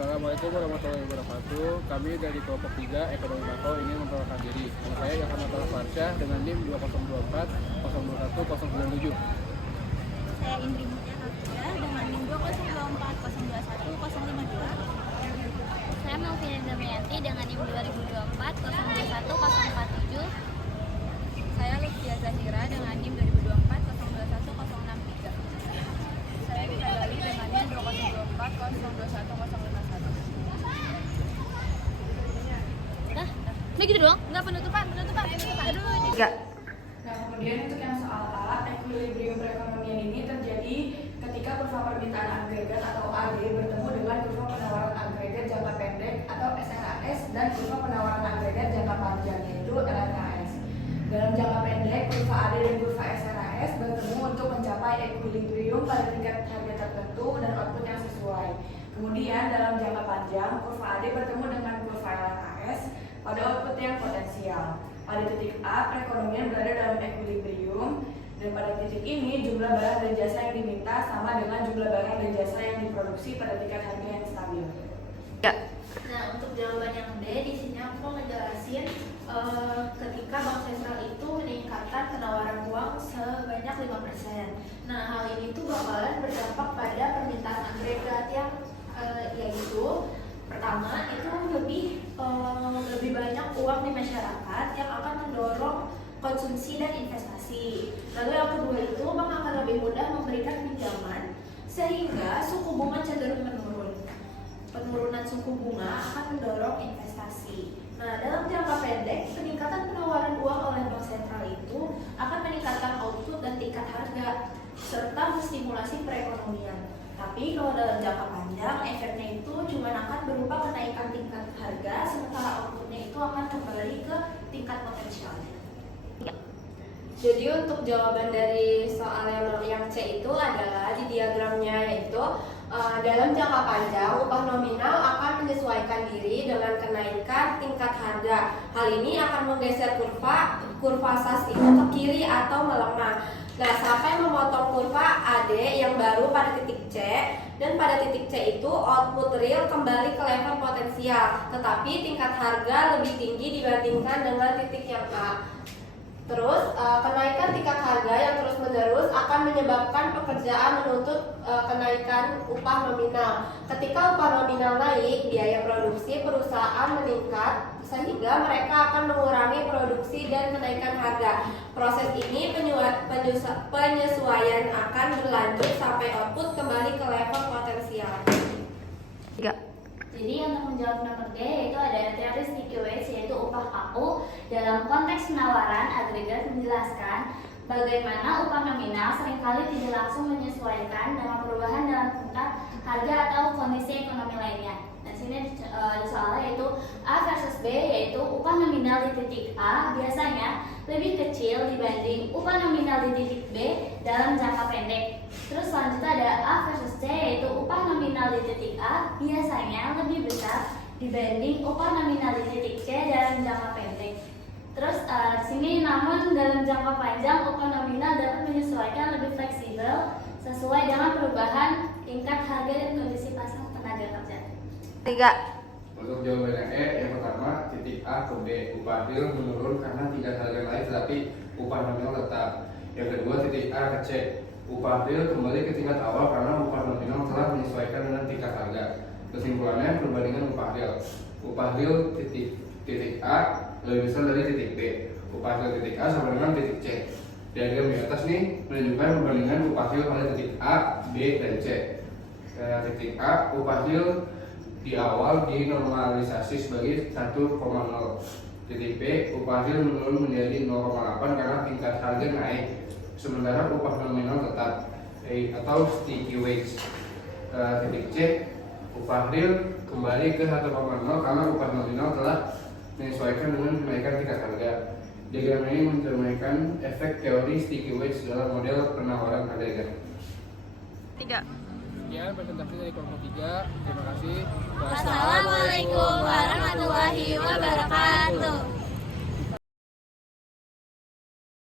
Assalamualaikum warahmatullahi wabarakatuh. Kami dari kelompok 3 Ekonomi Makro ingin memperkenalkan diri. Nama saya Yohanatollah Farsah dengan NIM 2024 021 097. Saya Indri Mutia Hafida dengan NIM 2024 021 052. Saya Melvina Damayanti dengan NIM 2024 021 047. Saya Lutfia Zahira dengan NIM 2024 021 063. Saya Gita Gali dengan NIM 2024 021 051. Udah gitu doang? Enggak, penutupan. Aduh, Nah, kemudian untuk yang soal A, equilibrium perekonomian ini terjadi ketika kurva permintaan agregat atau AD bertemu dengan kurva penawaran agregat jangka pendek atau SRAS dan kurva penawaran agregat jangka panjang yaitu LRKS. Dalam jangka pendek, kurva AD dan kurva SRAS bertemu untuk mencapai equilibrium pada tingkat harga tertentu dan output yang sesuai. Kemudian dalam jangka panjang, kurva AD bertemu dengan kurva LRKS pada output yang potensial. Pada titik A, perekonomian berada dalam equilibrium dan pada titik ini jumlah barang dan jasa yang diminta sama dengan jumlah barang dan jasa yang diproduksi pada tingkat harga yang stabil. Nah, untuk jawaban yang D, di sini aku mau ngejelasin ketika bank sentral itu meningkatkan penawaran uang sebanyak 5%. Nah, hal ini tuh bakalan berdampak pada permintaan agregat yang yaitu pertama itu lebih banyak uang di masyarakat yang akan mendorong konsumsi dan investasi. Lalu yang kedua itu bank akan lebih mudah memberikan pinjaman sehingga suku bunga cenderung menurun. Penurunan suku bunga akan mendorong investasi. Nah, dalam jangka pendek, peningkatan penawaran uang oleh bank sentral itu akan meningkatkan output dan tingkat harga serta menstimulasi perekonomian. Tapi kalau dalam jangka panjang, efeknya itu cuma akan berupa kenaikan tingkat harga, sementara outputnya itu akan kembali ke tingkat potensialnya. Jadi untuk jawaban dari soal yang C itu adalah di diagramnya yaitu dalam jangka panjang upah nominal akan menyesuaikan diri dengan kenaikan tingkat harga. Hal ini akan menggeser kurva SAS itu ke kiri atau melemah. Nah, sampai memotong kurva AD yang baru pada titik C, dan pada titik C itu output real kembali ke level potensial, tetapi tingkat harga lebih tinggi dibandingkan dengan titik yang A. Terus, kenaikan tingkat harga yang terus-menerus akan menyebabkan pekerjaan menuntut kenaikan upah nominal. Ketika upah nominal naik, biaya produksi perusahaan meningkat, sehingga mereka akan mengurangi produksi dan menaikkan harga. Proses ini penyesuaian akan berlanjut sampai output kembali ke level potensial. 3. Jadi untuk menjawab nomor D yaitu ada teori sticky wage yaitu upah KU. Dalam konteks penawaran, agregat menjelaskan bagaimana upah nominal seringkali tidak langsung menyesuaikan dengan perubahan dalam tingkat harga atau kondisi ekonomi lainnya. Nah, sini ada soalnya yaitu A versus B, yaitu upah nominal di titik A biasanya lebih kecil dibanding upah nominal di titik B dalam jangka pendek. Terus selanjutnya ada A versus C, yaitu upah nominal di titik A biasanya lebih besar dibanding upah nominal di titik C dalam jangka pendek. Terus di sini namun dalam jangka panjang upah nominal dapat menyesuaikan lebih fleksibel sesuai dengan perubahan tingkat harga dan kondisi pasar tenaga kerja. 3. Untuk jawaban yang E, yang pertama titik A ke B, upah real menurun karena tingkat harga naik tetapi upah nominal tetap. Yang kedua titik A ke C, upah real kembali ke tingkat awal karena upah nominal telah menyesuaikan dengan tingkat harga. Kesimpulannya perbandingan upah real titik A lebih besar dari titik B. Upah real titik A sama dengan titik C. Diagram di atas nih menunjukkan perbandingan upah real pada titik A, B, dan C. Titik A, upah real di awal dinormalisasi sebagai 1,0. Titik B, upah real menurun menjadi 0,8 karena tingkat harga naik, sementara upah nominal tetap atau sticky wage. Titik C, upah real kembali ke 1,0 karena upah nominal telah menyesuaikan dengan kenaikan tingkat harga. Diagram ini mencerminkan efek teori sticky wage dalam model penawaran agregat. 3. Sekian presentasi dari kelompok 3. Terima kasih. Wassalamualaikum warahmatullahi wabarakatuh.